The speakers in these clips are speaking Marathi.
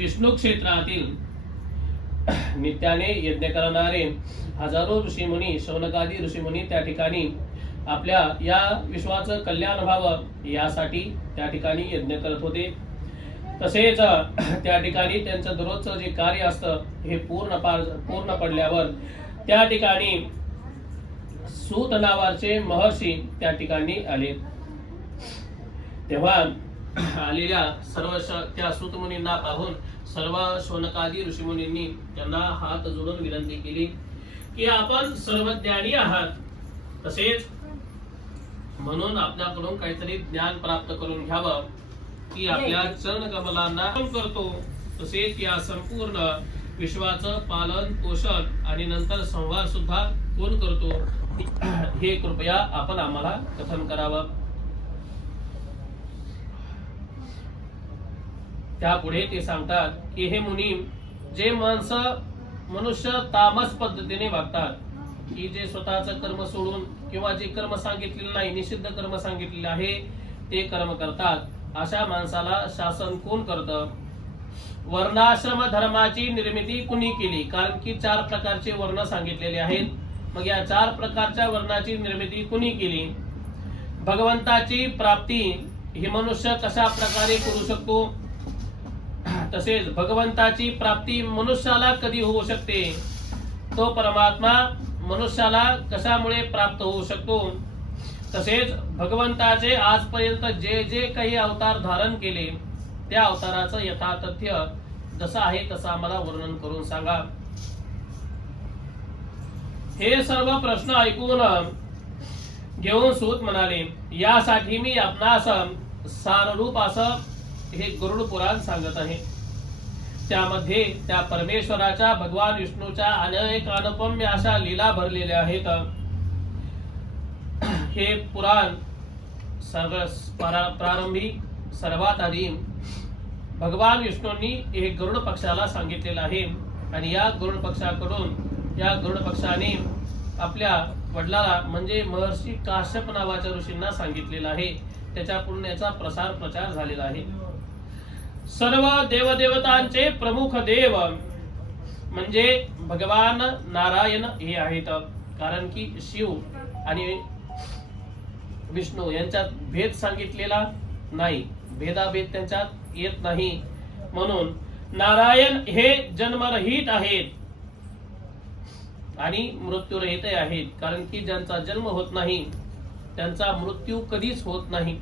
विष्णू क्षेत्रातील नित्याने यज्ञ करणारे हजारो ऋषीमुनी, शौनकादी ऋषीमुनी त्या ठिकाणी आपल्या या विश्वाचं कल्याण व्हावं यासाठी त्या ठिकाणी यज्ञ करत होते. तसेच त्या ठिकाणी त्यांचं दररोजचं जे कार्य असतं हे पूर्ण पडल्यावर त्या ठिकाणी सूत नावाचे महर्षी त्या ठिकाणी आले. तेव्हा आलेल्या सर्व त्या सूत मुनींना पाहून सर्व शौनकादी ऋषीमुनींनी त्यांना हात जोडून विनंती केली की आपण सर्वज्ञानी आहात, तसेच म्हणून आपल्याकडून काहीतरी ज्ञान प्राप्त करून घ्यावं की आपल्या चरण कमलांना करतो, तसेच या संपूर्ण विश्वाचं पालन पोषण आणि नंतर संहार सुद्धा कोण करतो हे कृपया आपण आम्हाला कथन करावं. त्यापुढे ते सांगतात की हे मुनी, जे मनुष्य तामस पद्धतीने वागतात की जे स्वतःचं कर्म सोडून किंवा जे कर्म सांगितलेलं नाही, निषिद्ध कर्म सांगितलेले आहे ते कर्म करतात, अशा माणसाला शासन कोण करतं? वर्णाश्रम धर्माची निर्मिती कुणी केली? कारण की 4 प्रकारचे वर्ण सांगितलेले आहेत. मग या 4 प्रकारच्या वर्णाची निर्मिती कुणी केली? भगवंताची प्राप्ती ही मनुष्य कशा प्रकारे करू शकतो? तसेच भगवंताची प्राप्ती मनुष्याला कधी होऊ शकते? तो परमात्मा मनुष्याला कशामुळे प्राप्त होऊ शकतो? तसेच भगवंताचे आजपर्यंत जे जे काही अवतार धारण केले त्या अवताराचं यथातथ्य जसं आहे तसं आम्हाला वर्णन करून सांगा. हे सर्व प्रश्न ऐकून घेऊन सूत म्हणाले, यासाठी मी आपणास साररूप असं हे गरुड पुराण सांगत आहे. त्यामध्ये त्या परमेश्वराच्या, भगवान विष्णूच्या अनेक अनुपम्य अशा लीला भरलेल्या आहेत. हे पुराण प्रारंभी सर्वात आधी भगवान विष्णूंनी हे गरुड पक्षाला सांगितलेलं आहे आणि या गरुड पक्षाने आपल्या वडिलाला म्हणजे महर्षी काश्यप नावाच्या ऋषींना सांगितलेलं आहे. त्याच्या पुण्याचा प्रचार झालेला आहे. सर्व देवदेवतांचे प्रमुख देव म्हणजे भगवान नारायण हे आहेत. कारण की शिव आणि विष्णू यांच्यात भेद सांगितलेला नाही, भेदाभेद त्यांच्यात येत नाही. म्हणून नारायण हे जन्मरहित आहेत आणि मृत्यूरहित आहेत. कारण की ज्यांचा जन्म होत नाही त्यांचा मृत्यू कधीच होत नाही.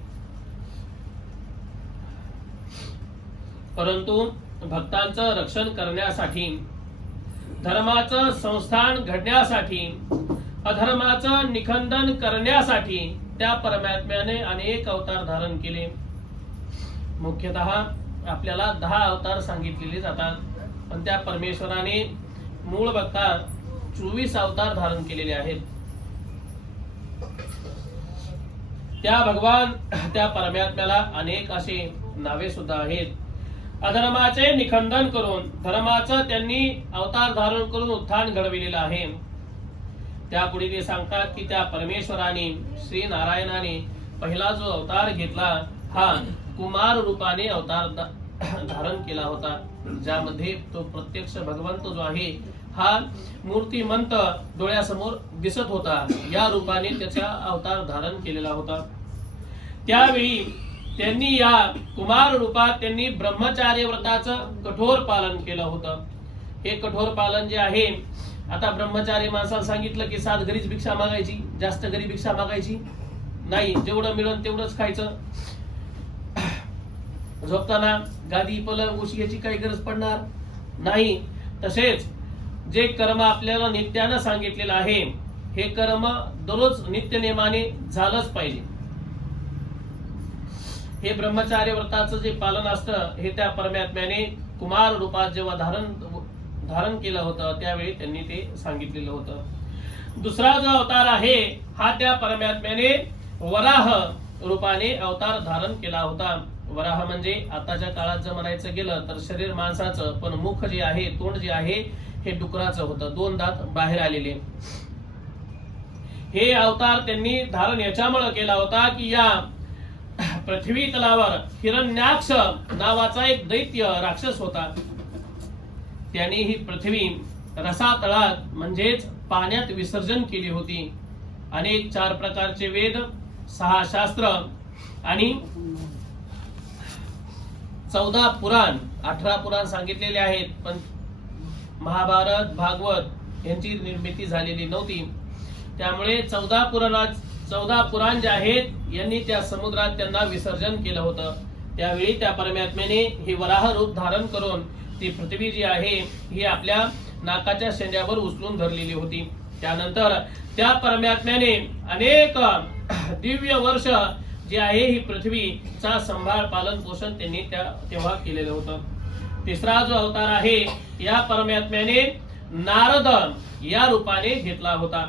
परंतु भक्तांचं रक्षण करण्यासाठी, धर्माचं संस्थान घडण्यासाठी, अधर्माचं निखंदन करण्यासाठी त्या परमात्म्याने अनेक अवतार धारण केले. मुख्यतः आपल्याला 10 अवतार सांगितलेले जातात, पण त्या परमेश्वराने मूळ बघता 24 अवतार धारण केलेले आहेत. त्या परमात्म्याला अनेक असे नावे सुद्धा आहेत. अधर्माचे निखंदन करून धर्माचं त्यांनी अवतार धारण करून उत्थान घडविलेलं आहे. त्यापुढे ते सांगतात की त्या परमेश्वराने, श्री नारायणाने पहिला जो अवतार घेतला हा कुमार रूपाने अवतार धारण केला होता, ज्यामध्ये तो प्रत्यक्ष भगवंत जो आहे हा मूर्तिमंत डोळ्यासमोर दिसत होता. या रूपाने त्याचा अवतार धारण केलेला होता. त्यावेळी त्यांनी या कुमार रूपात त्यांनी ब्रह्मचार्य व्रताचं कठोर पालन केलं होतं. हे कठोर पालन जे आहे, आता ब्रह्मचारी माणसाला सांगितलं की 7 घरीच भिक्षा मागायची, जास्त घरी भिक्षा मागायची नाही, जेवढं मिळेल तेवढंच खायचं. झोपताना गादी पलंग उशी याची काही गरज पडणार नाही. तसेच जे कर्म आपल्याला नित्यानं सांगितलेलं आहे हे कर्म दररोज नित्य नेमाने झालंच पाहिजे. हे ब्रह्मचार्य व्रताचं जे पालन असतं हे त्या परमात्म्याने कुमार रूपात जेव्हा धारण केलं होतं त्यावेळी त्यांनी ते सांगितलेलं होतं. दुसरा जो अवतार आहे हा त्या परमात्म्याने वराह रूपाने अवतार धारण केला होता. वराह म्हणजे आताच्या काळात जर म्हणायचं गेलं तर शरीर माणसाचं, पण मुख जे आहे, तोंड जे आहे हे डुकराचं होतं, 2 दात बाहेर आलेले. हे अवतार त्यांनी धारण याच्यामुळे केला होता की या पृथ्वी तलावर हिरण्याक्ष नावाचा एक दैत्य राक्षस होता. त्याने ही पृथ्वी रसातळात म्हणजेच पाण्यात विसर्जन केली होती. अनेक 4 प्रकारचे वेद, 6 शास्त्र आणि 14 पुराण, 18 पुराण सांगितलेले आहेत, पण महाभारत, भागवत यांची निर्मिती झालेली नव्हती. त्यामुळे 14 पुराण जे आहेत यांनी त्या समुद्रात त्यांना विसर्जन केलं होतं. त्यावेळी त्या परमात्म्याने हे वराह रूप धारण करून ती पृथ्वी जी आहे ही आपल्या नाकाच्या शेंड्यावर उचलून धरलेली होती. त्यानंतर त्या परमात्म्याने अनेक दिव्य वर्ष जे आहे ही पृथ्वीचा सांभाळ पालन पोषण त्यांनी तेव्हा केलेलं होतं. तिसरा जो अवतार आहे या परमात्म्याने नारद या रूपाने घेतला होता.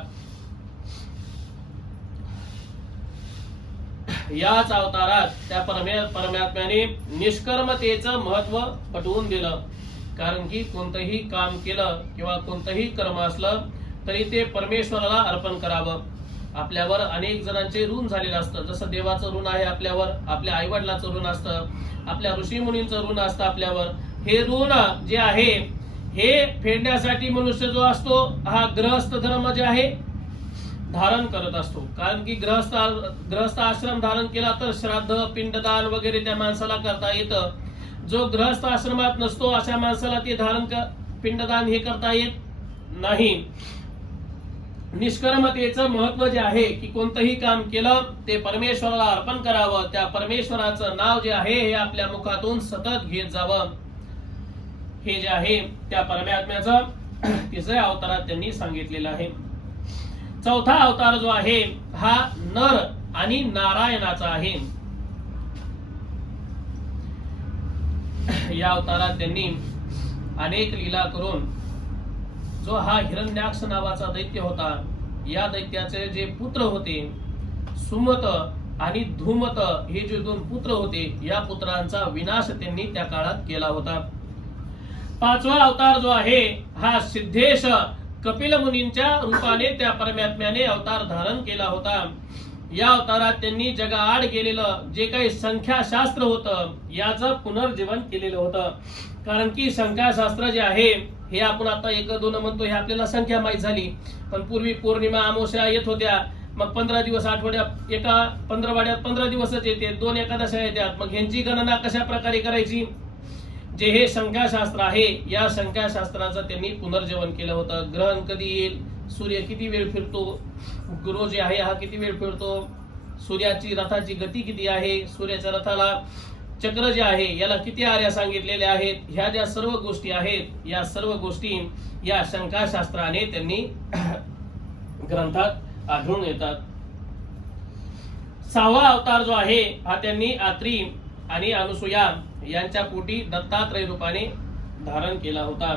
याच अवतारात त्या परमात्म्याने निष्कर्मतेचं महत्व पटवून दिलं. कारण की कोणतंही काम केलं किंवा कोणतंही कर्म असलं तरी ते परमेश्वराला अर्पण करावं. आपल्यावर अनेक जणांचे ऋण झालेलं असतं. जसं देवाचं ऋण आहे आपल्यावर, आपल्या आई वडिलांचं ऋण असतं, आपल्या ऋषी मुनींचं ऋण असतं आपल्यावर. हे ऋण जे आहे हे फेडण्यासाठी मनुष्य जो असतो हा गृहस्थ धर्म जे आहे धारण करत असतो. कारण की गृहस्थ आश्रम धारण केला तर श्राद्ध, पिंडदान वगैरे त्या माणसाला करता येतं. जो गृहस्थ आश्रमात नसतो अशा माणसाला ते पिंडदान हे करता येत नाही. निष्कर्मतेचं महत्व जे आहे की कोणतंही काम केलं ते परमेश्वराला अर्पण करावं. त्या परमेश्वराचं नाव जे आहे हे आपल्या मुखातून सतत घेत जावं. हे जे आहे त्या परमात्म्याचं तिसऱ्या अवतारात त्यांनी सांगितलेलं आहे. चौथा अवतार जो आहे हा नर आणि नारायणाचा आहे. या अवतारात त्यांनी अनेक लीला करून जो हा हिरण्याक्ष नावाचा दैत्य होता, या दैत्याचे जे पुत्र होते सुमत आणि धूमत हे जे 2 पुत्र होते, या पुत्रांचा विनाश त्यांनी त्या काळात केला होता. 5वा अवतार जो आहे हा सिद्धेश कपिल मुनींच्या रूपाने त्या परमात्म्याने अवतार धारण केला होता. या अवतारात त्यांनी जगाआड गेलेलं जे काही संख्याशास्त्र होतं याचं पुनर्जीवन केलेलं होतं. कारण की संख्याशास्त्र जे आहे हे आपण आता 1, 2 म्हणतो, हे आपल्याला संख्या माहीत झाली. पण पूर्वी पौर्णिमा, अमावस्या येत होत्या, मग 15 दिवस आठवड्यात, एका 15 वाड्यात 15 दिवसच येते, 2 एकादशा येतात. मग ह्यांची गणना कशा प्रकारे करायची? जे हे संख्याशास्त्र आहे या संख्याशास्त्राचं त्यांनी पुनर्जीवन केलं होतं. ग्रहण कधी येईल, सूर्य किती वेळ फिरतो, ग्रह जे आहे हा किती वेळ फिरतो, सूर्याची रथाची गती किती आहे, सूर्याच्या रथाला चक्र जे आहे याला किती आर्या सांगितलेल्या आहेत, ह्या ज्या सर्व गोष्टी आहेत या सर्व गोष्टी या संख्याशास्त्राने त्यांनी ग्रंथात आढळून येतात. 6वा अवतार जो आहे हा त्यांनी आत्री आणि अनुसूया यांच्या पोटी दत्तात्रय रूपाने धारण केला होता.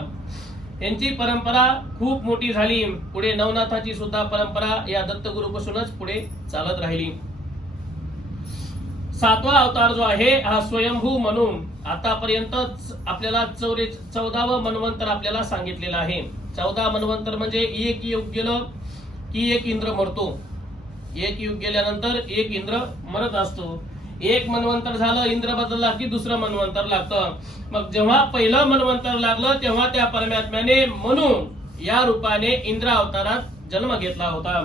यांची परंपरा खूप मोठी झाली. पुढे नवनाथाची सुद्धा परंपरा या दत्तगुरूपासूनच पुढे चालत राहिली. 7वा अवतार जो आहे हा स्वयंभू म्हणून आतापर्यंत आपल्याला 14वं मन्वंतर आपल्याला सांगितलेलं आहे. 14 मन्वंतर म्हणजे एक युग गेलं की एक इंद्र मरतो, एक युग गेल्यानंतर एक इंद्र मरत असतो. एक मन्वंतर झालं, इंद्र बदलला की दुसरं मन्वंतर लागतं. मग जेव्हा पहिलं मन्वंतर लागलं तेव्हा त्या परमात्म्याने म्हणून या रूपाने इंद्र अवतारात जन्म घेतला होता.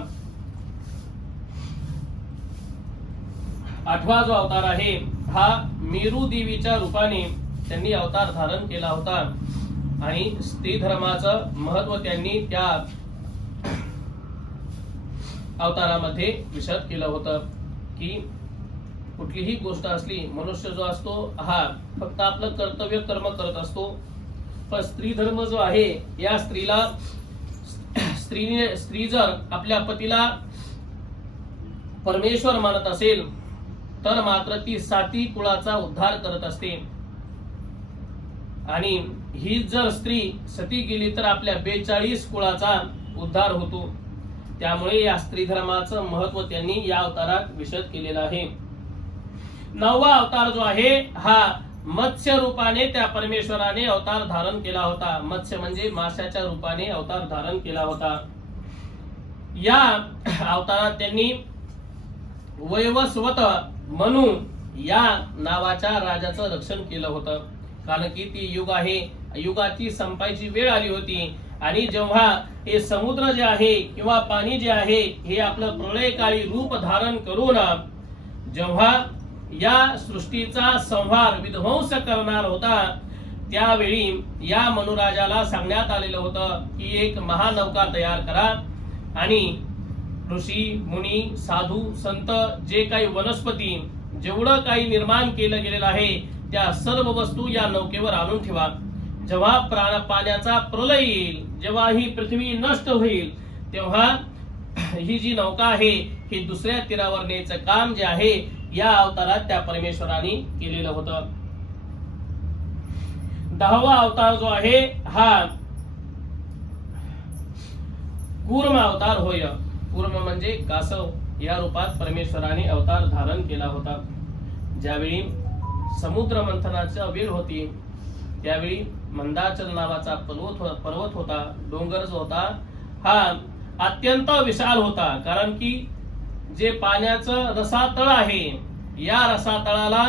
8वा जो अवतार आहे हा मेरू देवीच्या रूपाने त्यांनी अवतार धारण केला होता. आणि स्त्री धर्माचं महत्व त्यांनी त्या अवतारामध्ये विशद केलं होतं की कुठलीही गोष्ट असली, मनुष्य जो असतो हा फक्त आपलं कर्तव्य कर्म करत असतो, पण स्त्री धर्म जो आहे या स्त्री जर आपल्या पतीला परमेश्वर मानत असेल तर मात्र ती 7 कुळाचा उद्धार करत असते. आणि ही जर स्त्री सती गेली तर आपल्या 42 कुळाचा उद्धार होतो. त्यामुळे या स्त्री धर्माचं महत्व त्यांनी या अवतारात विशद केलेलं आहे. 9वा अवतार जो आहे हा मत्स्य रूपाने त्या परमेश्वराने अवतार धारण केला होता. मत्स्य म्हणजे माशाच्या रूपाने अवतार धारण केला होता. या अवतारात त्यांनी वैवस्वत म्हणून या नावाच्या राजाचं रक्षण केलं होतं. कारण की ती युग आहे, युगाची संपायची वेळ आली होती. आणि जेव्हा हे समुद्र जे आहे किंवा पाणी जे आहे हे आपलं प्रलयकाळी रूप धारण करून जेव्हा या सृष्टीचा संहार विध्वंस करणार होता, त्यावेळी या मनुराजाला सांगण्यात आलेलं होतं की एक महानौका तयार करा आणि ऋषी मुनी साधू संत जे काही वनस्पती जेवढं काही निर्माण केलं गेलेलं आहे त्या सर्व वस्तू या नौकेवर आणून ठेवा. जेव्हा पाण्याचा प्रलय येईल, जेव्हा ही पृथ्वी नष्ट होईल, तेव्हा ही जी नौका आहे ही दुसऱ्या तीरावर न्यायचं काम जे आहे या अवतारात त्या परमेश्वराने केलेलं होतं. 10वा अवतार जो आहे हा कूर्म अवतार होय. कूर्म म्हणजे कासव या रूपात परमेश्वराने अवतार धारण केला होता. ज्यावेळी समुद्र मंथनाचा वेळ होती त्यावेळी मंदाचल नावाचा पर्वत होता, डोंगर जो होता हा अत्यंत विशाल होता. कारण की जे पाण्याचं रसातळ आहे या रसातळाला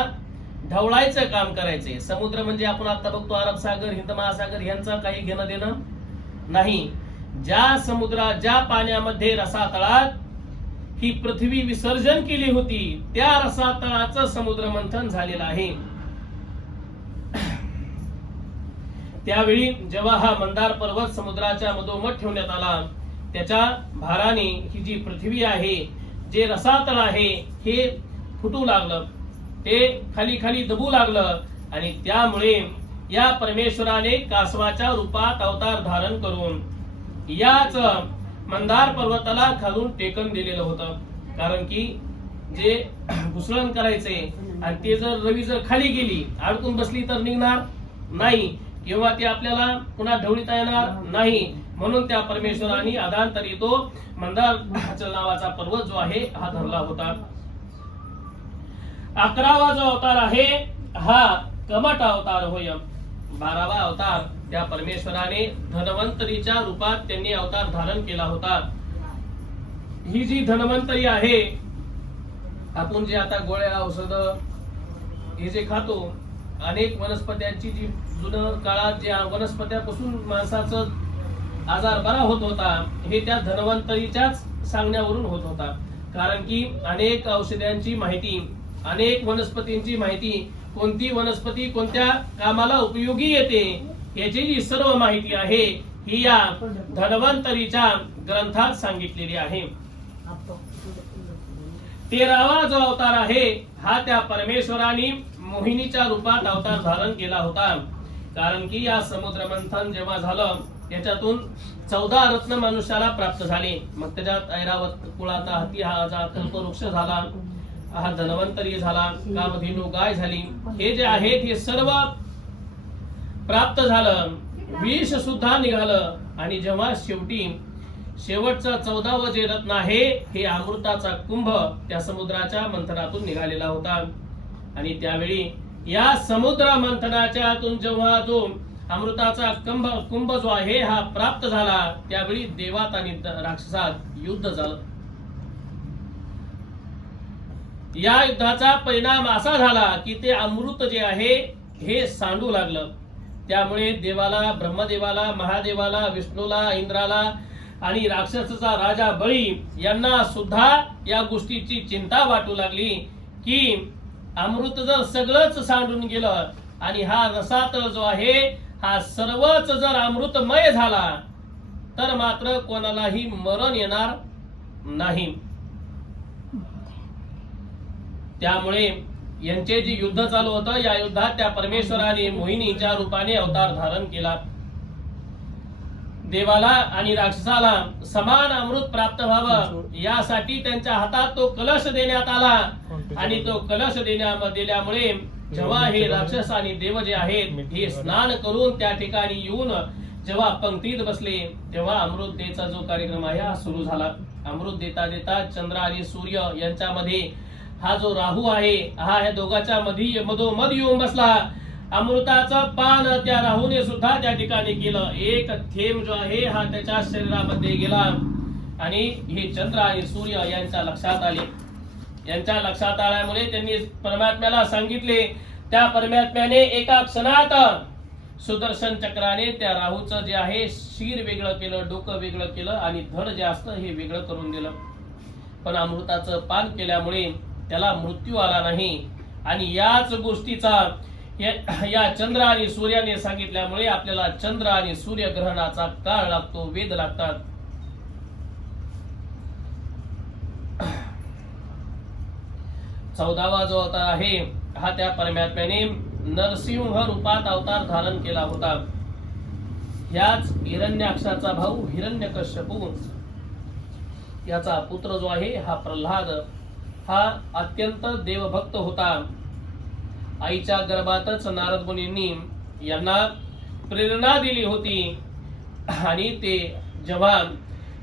ढवळायचं काम करायचे. समुद्र म्हणजे आपण आता बघतो अरब सागर, हिंद महासागर यांचं काही घेणं देणं नाही. ज्या पाण्यामध्ये रसातळात ही पृथ्वी विसर्जन केली होती त्या रसातळाचं समुद्र मंथन झालेलं आहे. त्यावेळी जेव्हा हा मंदार पर्वत समुद्राच्या मधोमध ठेवण्यात आला, त्याच्या भाराने ही जी पृथ्वी आहे, जे रसातळ आहे हे फुटू लागलं, ते खाली खाली दबू लागलं. आणि त्यामुळे या परमेश्वराने कासवाच्या रूपात अवतार धारण करून याच मंदार पर्वताला खालून टेकन दिलेलं होतं. कारण की जे घुसळण करायचे आणि ते जर रवी जर खाली गेली अडकून बसली तर निघणार नाही किंवा ते आपल्याला पुन्हा ढवळीता येणार नाही. म्हणून त्या परमेश्वराने अधांतरी तो मंदार नावाचा पर्वत जो आहे हा धरला होता. 11वा जो अवतार आहे हा कमट अवतार होय. 12वा अवतार त्या परमेश्वराने धन्वंतरीच्या रूपात त्यांनी अवतार धारण केला होता. ही जी धन्वंतरी आहे, आपण जे आता गोळ्या औषध हे जे खातो, अनेक वनस्पत्यांची जी जुन्या काळात ज्या वनस्पत्यापासून माणसाचा आजार बरा होत होता हे त्या धन्वंतरीच्याच सांगण्यावरून होत होता. कारण की अनेक औषधांची माहिती, अनेक वनस्पतींची माहिती, कोणती वनस्पती कोणत्या कामाला उपयोगी येते याची जी सर्व माहिती आहे ही या धन्वंतरीच्या ग्रंथात सांगितलेली आहे. 13वा जो अवतार आहे हा त्या परमेश्वराने मोहिनीच्या रूपात अवतार धारण केला होता. कारण की या समुद्र मंथन जेव्हा झालं त्याच्यातून 14 रत्न मनुष्याला प्राप्त झाले. मग त्याच्यात ऐरावत कुळाचा हत्ती हा कल्पवृक्ष झाला, हा धन्वंतरी झाला, कामधेनू गाय झाली. हे जे आहेत हे सर्व प्राप्त झालं. विष सुद्धा निघालं. आणि जेव्हा शेवटचा 14वं जे रत्न आहे हे अमृताचा कुंभ त्या समुद्राच्या मंथनातून निघालेला होता. आणि त्यावेळी या समुद्र मंथनाच्या आतून जेव्हा जो अमृताचा कुंभ जो आहे हा प्राप्त झाला त्यावेळी देवात आणि राक्षसात युद्ध झालं. या युद्धाचा परिणाम असा झाला की ते अमृत जे आहे हे सांडू लागलं. त्यामुळे देवाला, ब्रह्मदेवाला, महादेवाला, विष्णूला, इंद्राला आणि राक्षसाचा राजा बळी यांना सुद्धा या गोष्टीची चिंता वाटू लागली की अमृत जर सगळंच सांडून गेलं आणि हा रसातळ जो आहे हा सर्वच जर अमृतमय झाला तर मात्र कोणालाही मरण येणार नाही. त्यामुळे यांचे जे युद्ध चालू होतं या युद्धात त्या परमेश्वराने मोहिनीच्या रूपाने अवतार धारण केला. देवाला आणि राक्षसाला समान अमृत प्राप्त व्हावं यासाठी त्यांच्या हातात तो कलश देण्यात आला. आणि तो कलश दिल्यामुळे जेव्हा हे राक्षस आणि देव जे आहेत हे स्नान करून त्या ठिकाणी येऊन जेव्हा पंक्तीत बसले तेव्हा अमृत देचा जो कार्यक्रम आहे हा सुरू झाला. अमृत देता देता चंद्र आणि सूर्य यांच्यामध्ये हा जो राहू आहे हा या दोघांच्या मधोमध येऊन बसला. अमृताचं पान त्या राहूने सुद्धा त्या ठिकाणी केलं. एक थेंब जो आहे हा त्याच्या शरीरामध्ये गेला आणि हे चंद्र आणि सूर्य यांच्या लक्षात आले. यांच्या लक्षात आल्यामुळे त्यांनी परमात्म्याला सांगितले. त्या परमात्म्याने एका क्षणात सुदर्शन चक्राने त्या राहूचं जे आहे शिर वेगळं केलं, डोकं वेगळं केलं आणि धड जे असतं हे वेगळं करून दिलं. पण अमृताचं पान केल्यामुळे त्याला मृत्यू आला नाही. आणि याच गोष्टीचा या चंद्र आणि सूर्याने सांगितल्यामुळे आपल्याला चंद्र आणि सूर्य ग्रहणाचा काळ लागतो, वेद लागतात. चौदावा जो अवतार आहे हा त्या परमात्म्याने नरसिंह रूपात अवतार धारण केला होता. याच हिरण्याक्षाचा भाऊ हिरण्यकश्यपू याचा पुत्र जो आहे हा प्रल्हाद हा अत्यंत देवभक्त होता. आईच्या गर्भातच नारद मुनींनी यांना प्रेरणा दिली होती आणि ते जेव्हा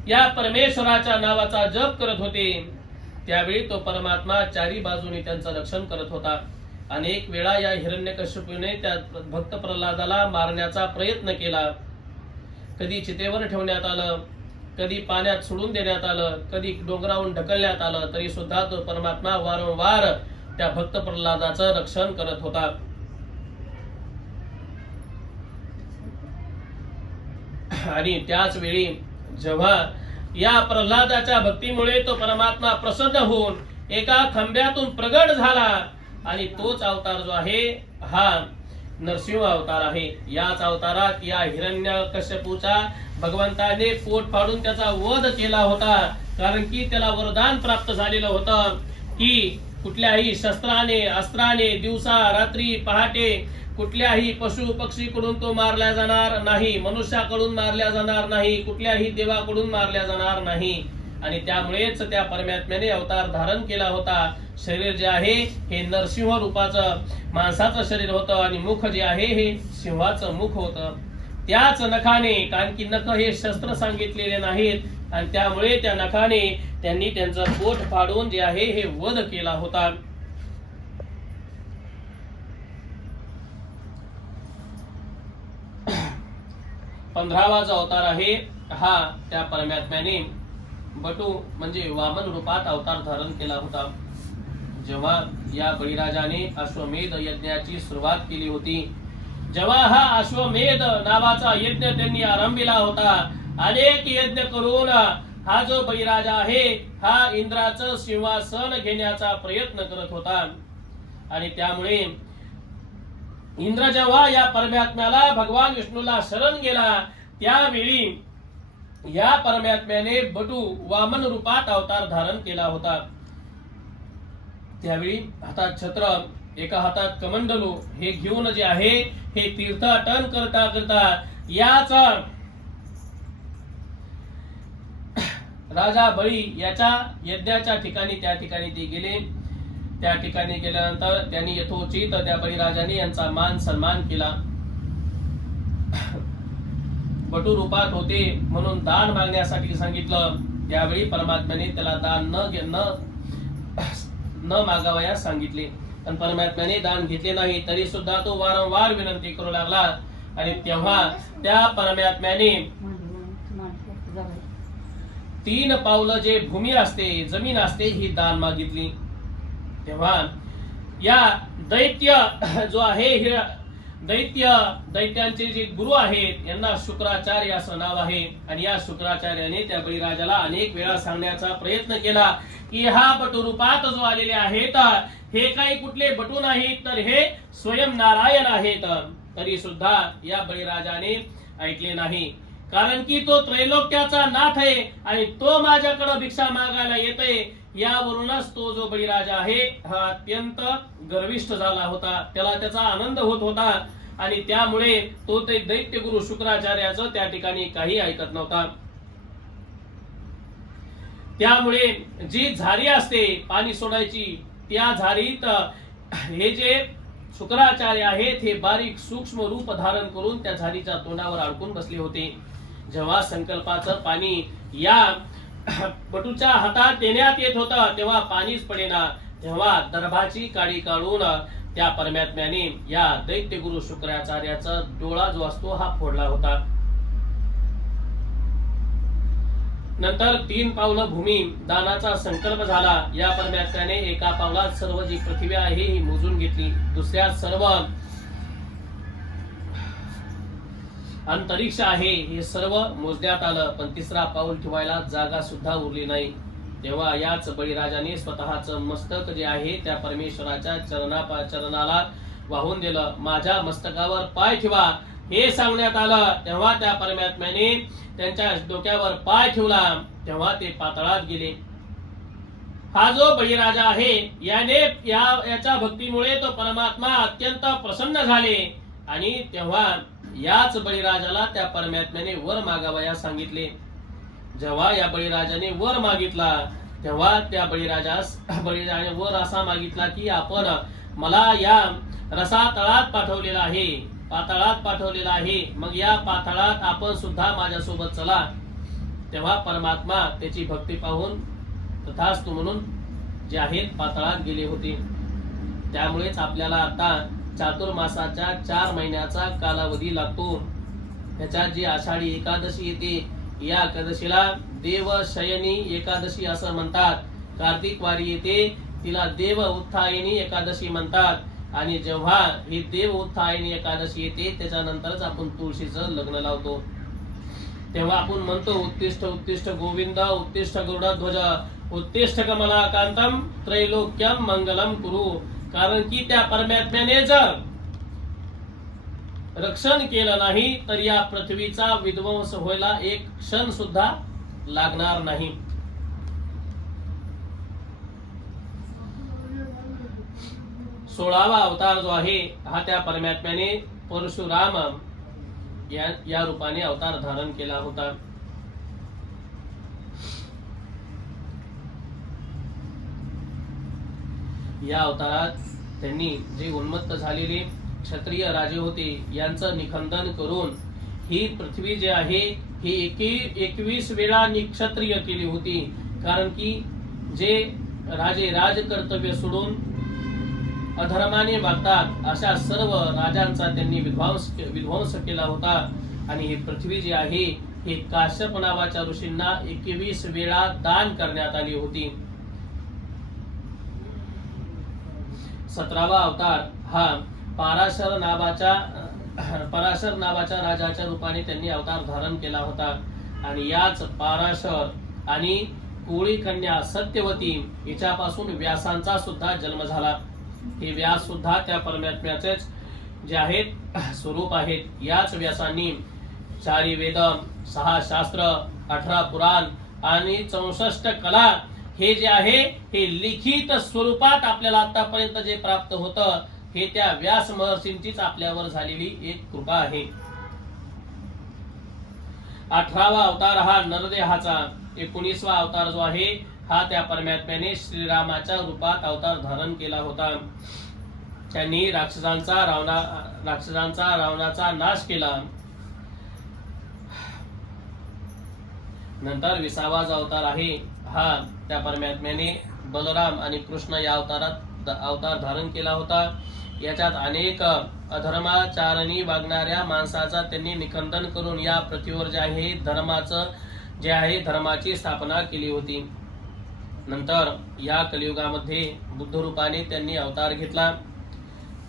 या परमेश्वराच्या नावाचा जप करत होते त्यावेळी तो परमात्मा चारी बाजूने त्यांचं रक्षण करत होता. अनेक वेळा या हिरण्यकश्यपूने त्या भक्त प्रल्हादाला मारण्याचा प्रयत्न केला. कधी चितेवर ठेवण्यात आलं, कधी पाण्यात सोडून देण्यात आलं, कधी डोंगरावरून ढकलण्यात आलं, तरी सुद्धा तो परमात्मा वारंवार त्या भक्त प्रल्हादाचं रक्षण करत होता. आणि त्याच वेळी जेव्हा या प्रल्हादाच्या भक्तीमुळे तो परमात्मा प्रसन्न होऊन एका खांब्यातून प्रगट झाला आणि तोच अवतार जो आहे हा नरसिंह अवतार आहे. याच अवतारात या हिरण्यकश्यपूचा भगवंताने पोट फाडून त्याचा वध केला होता. कारण की त्याला वरदान प्राप्त झालेलं होतं की कुठल्याही शस्त्राने अस्त्राने दिवसा रात्री पहाटे कुठल्याही पशु पक्षीकडून तो मारला जाणार नाही, मनुष्याकडून मारल्या जाणार नाही, कुठल्याही देवाकडून मारल्या जाणार नाही. आणि त्यामुळेच त्या परमात्म्याने अवतार धारण केला होता. शरीर जे आहे हे नरसिंह रूपाचं माणसाचं शरीर होतं आणि मुख जे आहे हे सिंहाचं मुख होतं. त्याच नखाने, कारण की नख हे शस्त्र सांगितलेले नाहीत आणि त्यामुळे त्या नखाने त्यांनी त्यांचं पोट फाडून जे आहे हे वध केला होता. पंधरावा जो अवतार आहे हा त्या परमात्म्याने बटू म्हणजे वामन रूपात अवतार धारण केला होता. जेव्हा या बळीराजाने अश्वमेध यज्ञाची सुरुवात केली होती, जेव्हा हा अश्वमेध नावाचा यज्ञ त्यांनी आरंभिला होता, अनेक यज्ञ करून हा जो बळीराजा आहे हा इंद्राचं सिंहासन घेण्याचा प्रयत्न करत होता. आणि त्यामुळे इंद्र जेव्हा या परमात्म्याला भगवान विष्णूला शरण गेला त्यावेळी या परमात्म्याने बटू वामन रूपात अवतार धारण केला होता. त्यावेळी हातात छत्र, एका हातात कमंडलू हे घेऊन जे आहे हे तीर्थाटन करता करता याच राजा बळी याच्या यज्ञाच्या ठिकाणी त्या ठिकाणी ते गेले. त्या ठिकाणी गेल्यानंतर त्यांनी यथोचित त्या बळीराजाने यांचा मान सन्मान केला. बटू रूपात होते म्हणून दान मागण्यासाठी सांगितलं. त्यावेळी परमात्म्याने त्याला दान न मागावयास सांगितले. पण परमात्म्याने दान घेतले नाही, तरी सुद्धा तो वारंवार विनंती करू लागला. आणि तेव्हा त्या परमात्म्याने 3 पावलं जे भूमी असते, जमीन असते, ही दान मागितली. तेव्हा या दैत्य जो आहे दैत्यांचे जे गुरु आहेत यांना शुक्राचार्य असं नाव आहे. आणि या शुक्राचार्याने त्या बळीराजाला अनेक वेळा सांगण्याचा प्रयत्न केला की हा बटू रूपात जो आलेले आहेत हे काही कुठले बटू नाहीत, तर हे स्वयं नारायण आहेत. तरी सुद्धा या बळीराजाने ऐकले नाही. कारण की तो त्रैलोक्याचा नाथ आहे आणि तो माझ्याकडे भिक्षा मागायला येतोय. यावरूनच तो जो बळीराजा आहे हा अत्यंत गर्विष्ठ झाला होता. त्याला त्याचा आनंद होत होता आणि त्यामुळे तो ते दैत्य गुरु शुक्राचार्याचं त्या ठिकाणी काही ऐकत नव्हता. त्यामुळे जी झारी असते पाणी सोडायची, त्या झारीत हे जे शुक्राचार्य आहेत हे बारीक सूक्ष्म रूप धारण करून त्या झारीच्या तोंडावर अडकून बसले होते. जेव्हा संकल्पाचं पाणी या बटूच्या हातात देण्यात येत होतं तेव्हा पाणीच पडेना. तेव्हा दर्भाची काडी काढून त्या परमात्म्याने या दैत्य गुरु शुक्राचार्याचा डोळा जो असतो हा फोडला होता. नंतर 3 पावलं भूमी दानाचा संकल्प झाला. या परमात्म्याने एका पावलात सर्व जी पृथ्वी आहे ही मोजून घेतली. दुसऱ्या सर्व अंतरिक्ष आहे हे सर्व मोजण्यात आलं. पण तिसरा पाऊल ठेवायला जागा सुद्धा उरली नाही. तेव्हा याच बळीराजाने स्वतःच मस्तक जे आहे त्या परमेश्वराच्या चरणाला वाहून दिलं. माझ्या मस्तकावर पाय ठेवा हे सांगण्यात आलं. तेव्हा त्या परमात्म्याने त्यांच्या डोक्यावर पाय ठेवला. तेव्हा ते पाताळात गेले. हा जो बळीराजा आहे याच्या भक्तीमुळे तो परमात्मा अत्यंत प्रसन्न झाले. आणि तेव्हा याच बळीराजाला त्या परमात्म्याने वर मागावया सांगितले. जेव्हा या बळीराजाने वर मागितला तेव्हा त्या बळीराजाने वर असा मागितला की आपण मला या रसातळात पाठवलेला आहे, पाताळात पाठवलेला आहे. मग या पाताळात आपण सुद्धा माझ्यासोबत चला. तेव्हा परमात्मा त्याची भक्ती पाहून तथास्तु म्हणून जे आहेत पाताळात गेले होते. त्यामुळेच आपल्याला आता चातुर्मासाच्या 4 महिन्याचा कालावधी लागतो. त्याच्यात जी आषाढी एकादशी येते या एकादशीला देवशयनी एकादशी असं म्हणतात. कार्तिक वारी येते तिला देव उत्थायनी एकादशी म्हणतात. आणि जेव्हा ही देव उत्थायनी एकादशी येते त्याच्यानंतरच आपण तुळशीचं लग्न लावतो. तेव्हा आपण म्हणतो उत्तिष्ठ उत्तिष्ठ गोविंद उत्तिष्ठ गरुडध्वज उत्तिष्ठ कमलाकांतम त्रैलोक्यम मंगलम कुरु. कारण की त्या परमात्म्याने जर रक्षण केलं नाही तर या पृथ्वीचा विध्वंस व्हायला एक क्षण सुद्धा लागणार नाही. सोळावा अवतार जो आहे हा त्या परमात्म्याने परशुराम या रूपाने अवतार धारण केला होता. या अवतारात त्यांनी जे उन्मत्त झालेले क्षत्रिय राजे होते यांचं निखंदन करून ही पृथ्वी जी आहे ही 21 वेळा निक्षत्रिय केली होती. कारण की जे राजे राजकर्तव्य सोडून अधर्माने वागतात अशा सर्व राजांचा त्यांनी विध्वंस केला होता. आणि ही पृथ्वी जी आहे ही काश्यप नावाच्या ऋषींना 21 वेळा दान करण्यात आली होती. 17वा अवतार हा पराशर नावाच्या राजाच्या रूपाने त्यांनी अवतार धारण केला होता. आणि याच पराशर आणि कोळी कन्या सत्यवती हिच्यापासून व्यासांचा सुद्धा जन्म झाला. हे व्यास सुद्धा त्या परमात्म्याचेच जे आहेत स्वरूप आहेत. याच व्यासांनी 4 वेद 6 शास्त्र 18 पुराण आणि 64 कला हे जे आहे हे लिखित स्वरूपात आपल्याला आतापर्यंत जे प्राप्त होतं हे त्या व्यास महर्षींचीच आपल्यावर झालेली एक कृपा आहे. 18वा अवतार हा नरदेहाचा. 19वा अवतार जो आहे हा त्या परमात्म्याने श्रीरामाच्या रूपात अवतार धारण केला होता. त्यांनी राक्षसांचा रावणाचा नाश केला. नंतर 20वा जो अवतार आहे हा त्या परमात्म्याने बलराम आणि कृष्ण या अवतार धारण केला होता. याच्यात अनेक अधर्माचाराने वागणाऱ्या माणसाचा त्यांनी निखंदन करून या पृथ्वीवर जे आहे धर्माची स्थापना केली होती. नंतर या कलियुगामध्ये बुद्ध रूपाने त्यांनी अवतार घेतला.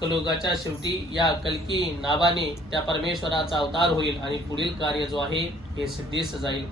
कलियुगाच्या शेवटी या कल्की नावाने त्या परमेश्वराचा अवतार होईल आणि पुढील कार्य जो आहे हे सिद्धीस जाईल.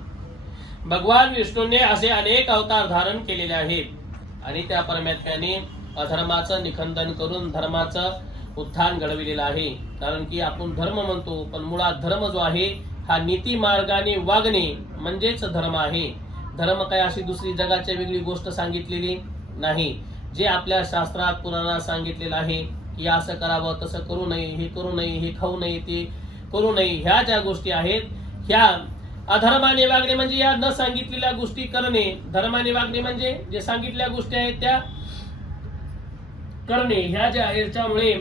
भगवान विष्णूने असे अनेक अवतार धारण केलेले आहेत आणि त्या परमात्म्याने अधर्माचं निखंदन करून धर्माचं उत्थान घडविलेलं आहे. कारण की आपण धर्म म्हणतो पण मुळात धर्म जो आहे हा नीती मार्गाने वागणे म्हणजेच धर्म आहे. धर्म काय अशी दुसरी जगाच्या वेगळी गोष्ट सांगितलेली नाही. जे आपल्या शास्त्रात पुराणात सांगितलेलं आहे की असं करावं तसं करू नये, हे करू नये, हे खाऊ नये, ते करू नये, ह्या ज्या गोष्टी आहेत ह्या अधर्माने वागणे म्हणजे या न सांगितलेल्या गोष्टी करणे. धर्माने वागणे म्हणजे जे सांगितलेल्या गोष्टी आहेत त्या करणे. ह्या ज्या याच्यामुळे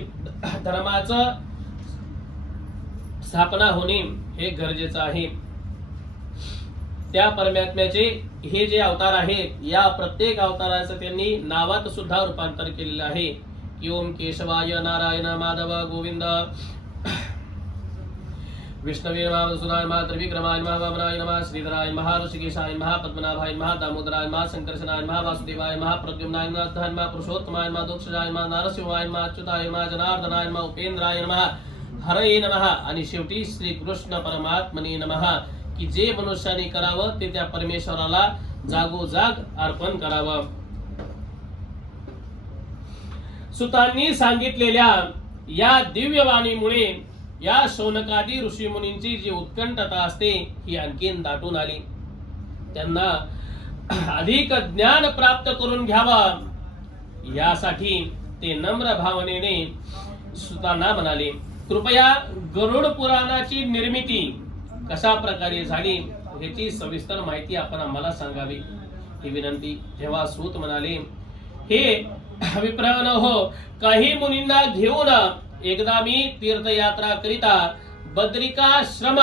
धर्माचं स्थापना होणे हे गरजेचं आहे. त्या परमात्म्याचे हे जे अवतार आहेत या प्रत्येक अवताराचं त्यांनी नावात सुद्धा रूपांतर केलेलं आहे की ओम केशवाय नारायण माधव गोविंद विष्णवे नमः वसुधाय नमः त्रिविक्रमाय नमः वामनाय नमः श्रीधराय नमः ऋषिकेशाय नमः पद्मनाभाय नमः दामोदराय नमः संकर्षणाय नमः वासुदेवाय नमः प्रद्युम्नाय नमः धन्य नमः पुरुषोत्तमाय नमः दोक्षजाय नमः नारसिंहाय नमः अच्युताय नमः जनार्दनाय नमः उपेंद्राय नमः हरये नमः आणि शेवटी श्री कृष्ण परमात्मने नमः की जे मनुष्याने करावं ते त्या परमेश्वराला जागोजाग अर्पण करावं. सुतांनी सांगितलेल्या या दिव्यवाणीमुळे या शौनकादी ऋषीमुनींची जी उत्कंठता असते ही आणखीन दाटून आली. त्यांना अधिक ज्ञान प्राप्त करून घ्यावा यासाठी ते नम्र भावनेने सुतांना म्हणाले, कृपया गरुड पुराणाची निर्मिती कशा प्रकारे झाली याची सविस्तर माहिती आपण आम्हाला सांगावी ही विनंती. जेव्हा सूत म्हणाले, हे विप्रन हो, काही मुनींना घेऊन एकदा मी तीर्थयात्रा करिता बद्रिकाश्रम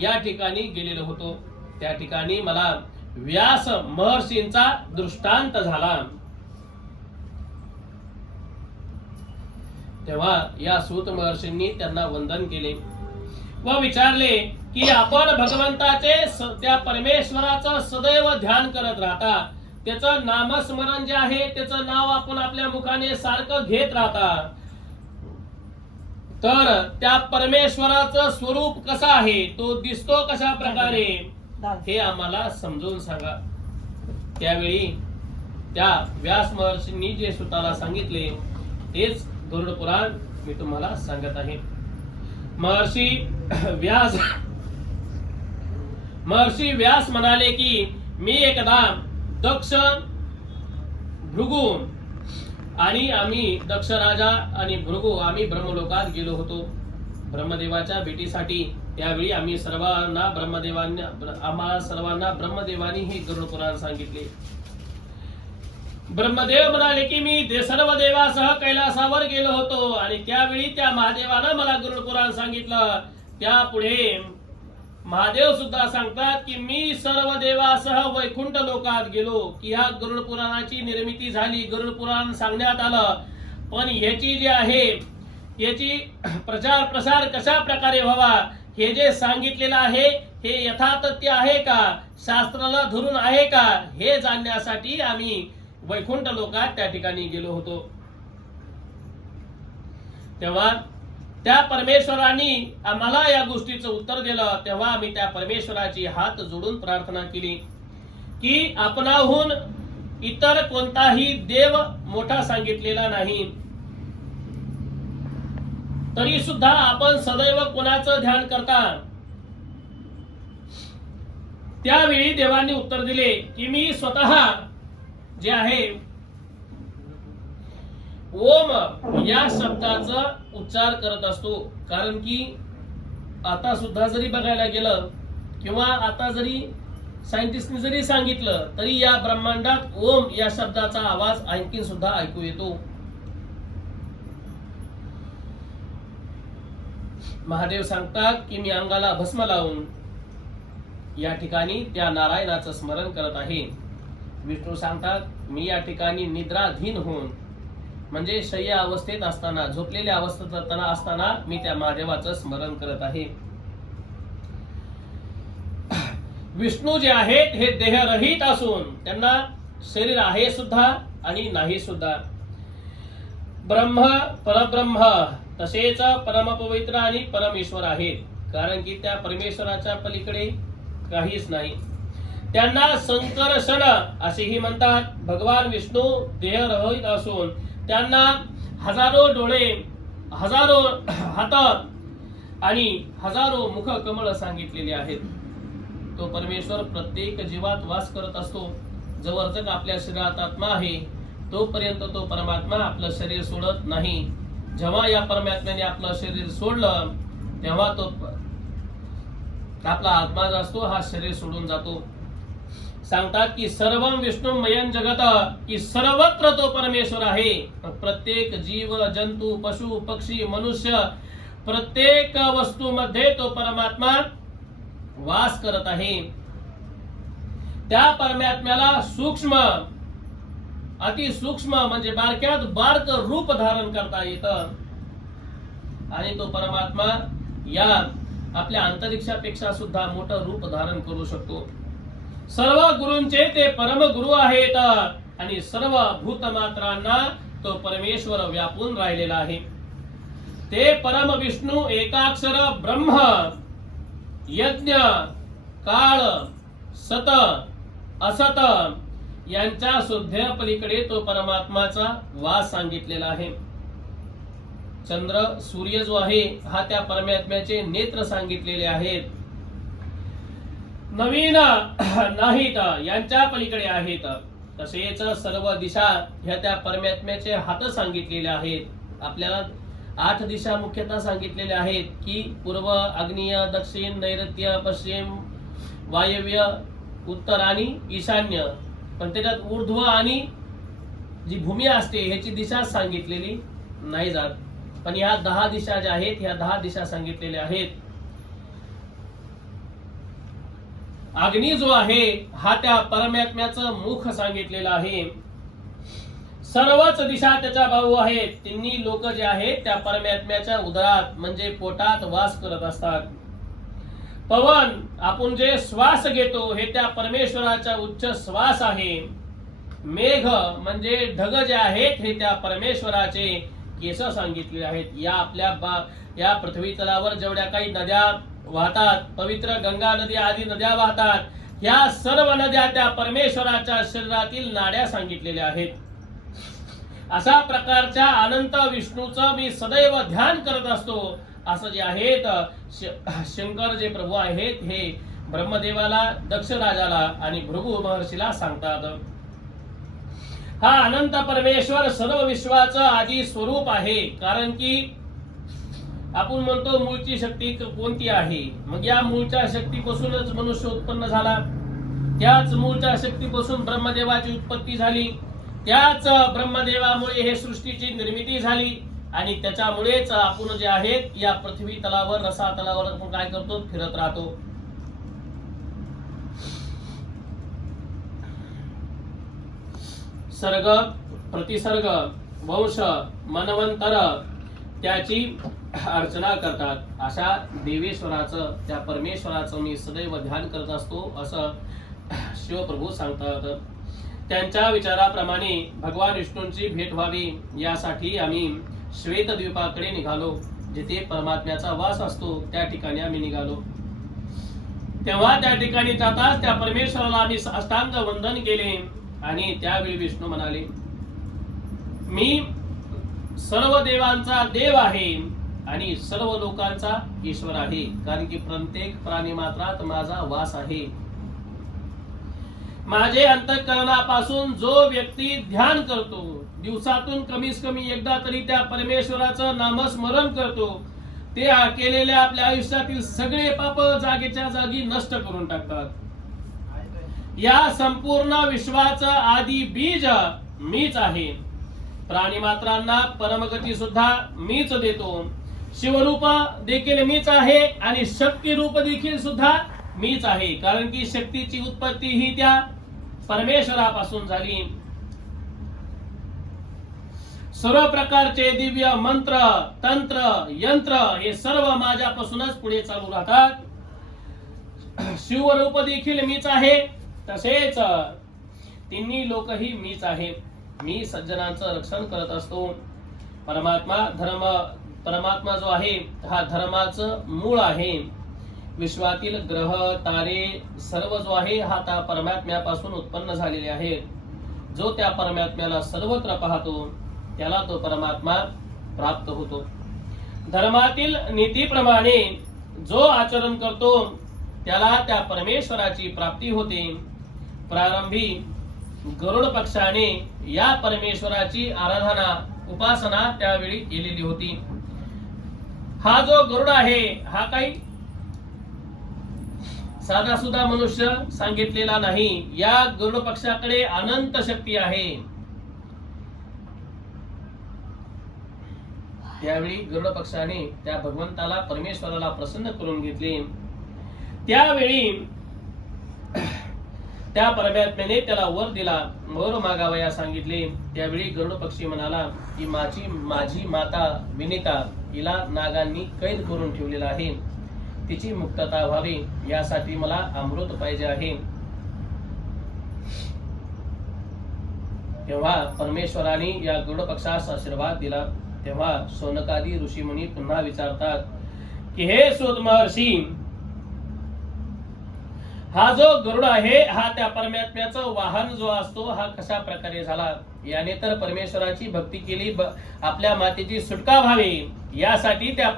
या ठिकाणी गेलेलो होतो. त्या ठिकाणी मला व्यास महर्षींचा दृष्टांत झाला. तेव्हा या सूत महर्षींनी त्यांना वंदन केले व विचारले की आपण भगवंताचे त्या परमेश्वराचं सदैव ध्यान करत राहता, त्याचं नामस्मरण जे आहे त्याचं नाव आपण आपल्या मुखाने सारखं घेत राहता, तर त्या परमेश्वराचं स्वरूप कसं आहे, तो दिसतो कशा प्रकारे हे आम्हाला समजून सांगा. त्यावेळी त्या व्यास महर्षींनी जे सुताला सांगितले तेच गरुड पुराण मी तुम्हाला सांगत आहे. महर्षी व्यास म्हणाले की मी एकदा दक्ष, भृगु आणि आम्ही दक्ष राजा आणि भृगु आम्ही ब्रह्मलोकात गेलो होतो ब्रह्मदेवाच्या भेटीसाठी. त्यावेळी आम्ही आम्हाला सर्वांना ब्रह्मदेवानी हे गरुड पुराण सांगितले. ब्रह्मदेव म्हणाले की मी सर्व देवासह कैलासावर गेलो होतो आणि त्यावेळी त्या महादेवानं मला गरुड पुराण सांगितलं. त्यापुढे महादेव सुद्धा सांगतात की मी सर्व देवासह वैकुंठ लोकात गेलो, की ह्या गरुड पुराणाची निर्मिती झाली, गरुड पुराण सांगण्यात आलं. पण ह्याची जी आहे याची प्रचार प्रसार कशा प्रकारे व्हावा हे जे सांगितलेलं आहे हे यथातथ्य आहे का, शास्त्राला धरून आहे का, हे जाणण्यासाठी आम्ही वैकुंठ लोकात त्या ठिकाणी गेलो होतो. तेव्हा त्या परमेश्वरांनी आम्हाला या गोष्टीचं उत्तर दिलं. तेव्हा आम्ही त्या परमेश्वराची हात जोडून प्रार्थना केली की आपणाहून इतर कोणताही देव मोठा सांगितलेला नाही, तरी सुद्धा आपण सदैव कोणाचं ध्यान करता. त्यावेळी देवांनी उत्तर दिले की मी स्वतः जे आहे ओम या शब्दाचा उच्चार करत असतो. कारण की आता सुद्धा जरी बघायला गेलं किंवा आता जरी सायंटिस्टने जरी सांगितलं तरी या ब्रह्मांडात ओम या शब्दाचा आवाज आणखी सुद्धा ऐकू येतो. महादेव सांगतात की मी अंगाला भस्म लावून या ठिकाणी त्या नारायणाचं स्मरण करत आहे. विष्णू सांगतात मी या ठिकाणी निद्राधीन होऊन म्हणजे शय्या अवस्थेत असताना, झोपलेल्या अवस्थेत असताना मी त्या महादेवाचं स्मरण करत आहे. विष्णू जे आहेत हे देहरहित असून त्यांना शरीर आहे सुद्धा आणि नाही सुद्धा. ब्रह्म, परब्रह्म तसेच परमपवित्र आणि परमेश्वर आहेत. कारण की त्या परमेश्वराच्या पलीकडे काहीच नाही. त्यांना संकर्षण असेही म्हणतात. भगवान विष्णू देहरहित असून त्यांना हजारो डोळे, हजारो हात आणि हजारो मुख कमळ सांगितलेले आहेत. तो परमेश्वर प्रत्येक जीवात वास करत असतो. जवळजग आपल्या शरीरात आत्मा आहे तोपर्यंत तो परमात्मा आपलं शरीर सोडत नाही. जेव्हा या परमात्म्याने आपलं शरीर सोडलं तेव्हा तो आपला आत्मा जो असतो हा शरीर सोडून जातो. सांगतात की सर्वम विष्णुमयं जगत, की सर्वत्र तो परमेश्वर आहे. प्रत्येक जीव, जंतू, पशु, पक्षी, मनुष्य प्रत्येक वस्तूमध्ये तो परमात्मा वास करत आहे. त्या परमात्म्याला सूक्ष्म, अति सूक्ष्म म्हणजे बारक्यात बारक रूप धारण करता येतं आणि तो परमात्मा या आपल्या अंतरिक्षापेक्षा सुद्धा मोठं रूप धारण करू शकतो. सर्व गुरूंचे ते परमगुरु आहेत आणि सर्व भूतमात्रांना तो परमेश्वर व्यापून राहिलेला आहे. ते परम विष्णू एकाक्षर ब्रह्म, यज्ञ, काळ, सत, असत यांच्या सुद्धा पलीकडे तो परमात्माचा वास सांगितलेला आहे. चंद्र सूर्य जो आहे हा त्या परमात्म्याचे नेत्र सांगितलेले आहेत. नवीन नाहीत, यांच्या पलीकडे आहेत. तसेच सर्व दिशा ह्या त्या परमात्म्याचे हात सांगितलेले आहेत. आपल्याला 8 दिशा मुख्यतः सांगितलेल्या आहेत की पूर्व, आग्नेय, दक्षिण, नैऋत्य, पश्चिम, वायव्य, उत्तर आणि ईशान्य. पण त्याच्यात ऊर्ध्व आणि जी भूमी असते ह्याची दिशा सांगितलेली नाही जात. पण ह्या 10 दिशा ज्या आहेत ह्या 10 दिशा सांगितलेल्या आहेत. अग्नी जो आहे हा त्या परमात्म्याचं मुख सांगितलेलं आहे. सर्वच दिशा त्याच्या भाऊ आहेत. तिन्ही लोक जे आहेत त्या परमात्म्याच्या उदरात म्हणजे पोटात वास करत असतात. पवन आपण जे श्वास घेतो हे त्या परमेश्वराचा उच्च श्वास आहे. मेघ म्हणजे ढग जे आहेत हे त्या परमेश्वराचे केस सांगितले आहेत. या पृथ्वी तलावर जेवढ्या काही नद्या वाहतात, पवित्र गंगा नदी आदी नद्या वाहतात, ह्या सर्व नद्या त्या परमेश्वराच्या शरीरातील नाड्या सांगितलेल्या आहेत. अशा प्रकारच्या अनंत विष्णूचं मी सदैव ध्यान करत असतो असं जे आहेत शंकर जे प्रभू आहेत हे ब्रह्मदेवाला, दक्ष राजाला आणि भृगु महर्षीला सांगतात. हा अनंत परमेश्वर सर्व विश्वाचं आदी स्वरूप आहे. कारण की आपण म्हणतो मूळची शक्ती कोणती आहे. मग या मूळच्या शक्तीपासूनच मनुष्य उत्पन्न झाला. त्याच मूळच्या शक्तीपासून ब्रह्मदेवाची उत्पत्ती झाली. त्याच ब्रह्मदेवामुळे हे सृष्टीची निर्मिती झाली आणि त्याच्यामुळेच आपण जे आहेत या पृथ्वी तलावर, रसा तलावर आपण काय करतो, फिरत राहतो. सर्ग, प्रतिसर्ग, वंश, मनवंतर त्याची अर्चना करतात. अशा देवेश्वराचं, त्या परमेश्वराचं मी सदैव ध्यान करत असतो असं शिवप्रभू सांगतात. त्यांच्या विचाराप्रमाणे भगवान विष्णूंची भेट व्हावी यासाठी आम्ही श्वेतद्वीपाकडे निघालो. जिथे परमात्म्याचा वास असतो त्या ठिकाणी आम्ही निघालो. तेव्हा त्या ठिकाणी जाताच त्या परमेश्वराला आम्ही साष्टांग वंदन केले आणि त्यावेळी विष्णू म्हणाले, मी सर्व देवांचा देव आहे आणि सर्व लोकांचा ईश्वर आहे. कारण की प्रत्येक प्राणी मात्रात माझा वास आहे. माझे अंतःकरणापासून जो व्यक्ती ध्यान करतो, दिवसातून कमीत कमी एकदा तरी त्या परमेश्वराचं नामस्मरण करतो, ते केलेल्या आपल्या आयुष्यातील सगळे पाप जागेच्या जागी नष्ट करून टाकतात. या संपूर्ण विश्वाचं आदी बीज मीच आहे. प्राणी मात्रांना परमगती सुद्धा मीच देतो. शिवरूप देखील मीच आहे आणि शक्ती रूप देखील सुद्धा मीच आहे. कारण की शक्तीची उत्पत्ती ही त्या परमेश्वरापासून झाली. सर्व प्रकारचे दिव्य मंत्र, तंत्र, यंत्र हे सर्व माझ्यापासूनच पुढे चालू राहतात. शिवरूप देखील मीच आहे. तसेच तिन्ही लोकही मीच आहे. मी सज्जनांचं रक्षण करत असतो. परमात्मा जो आहे हा धर्माचं मूळ आहे. विश्वातील ग्रह, तारे सर्व जो आहे हा त्या परमात्म्यापासून उत्पन्न झालेले आहेत. जो त्या परमात्म्याला सर्वत्र पाहतो त्याला तो परमात्मा प्राप्त होतो. धर्मातील नीतीप्रमाणे जो आचरण करतो त्याला त्या परमेश्वराची प्राप्ती होते. प्रारंभी गरुड पक्षाने या परमेश्वराची आराधना, उपासना त्यावेळी केलेली होती. हा जो गरुड आहे हा काही साधा सुद्धा मनुष्य सांगितलेला नाही. या गरुड पक्षाकडे अनंत शक्ती आहे. त्यावेळी गरुड पक्षाने त्या भगवंताला, परमेश्वराला प्रसन्न करून घेतले. त्यावेळी त्या परमात्म्याने त्याला वर दिला, वर मागावया सांगितले. त्यावेळी गरुड पक्षी म्हणाला की माझी माता विनिता हिला नागांनी कैद करून ठेवलेला आहे, तिची मुक्तता व्हावी यासाठी मला अमृत पाहिजे आहे. तेव्हा परमेश्वराने या गरुड पक्षास आशीर्वाद दिला. तेव्हा शौनकादी ऋषीमुनी पुन्हा विचारतात की हे सूत महर्षी, हा जो गरुड आहे हा त्या परमात्म्याचं वाहन जो असतो हा कशा प्रकारे झाला? याने तर परमेश्वराची भक्ती केली, आपल्या मातेची सुटका व्हावी यासाठी त्या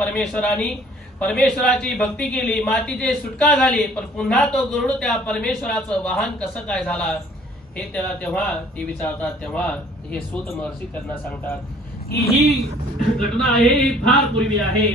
परमेश्वराची भक्ती केली, मातीची सुटका झाली, पण पुन्हा तो गरुड त्या परमेश्वराचं वाहन कसं काय झाला हे त्याला तेव्हा ते विचारतात. तेव्हा हे सूत महर्षी त्यांना सांगतात की ही घटना आहे, ही फार पूर्वी आहे.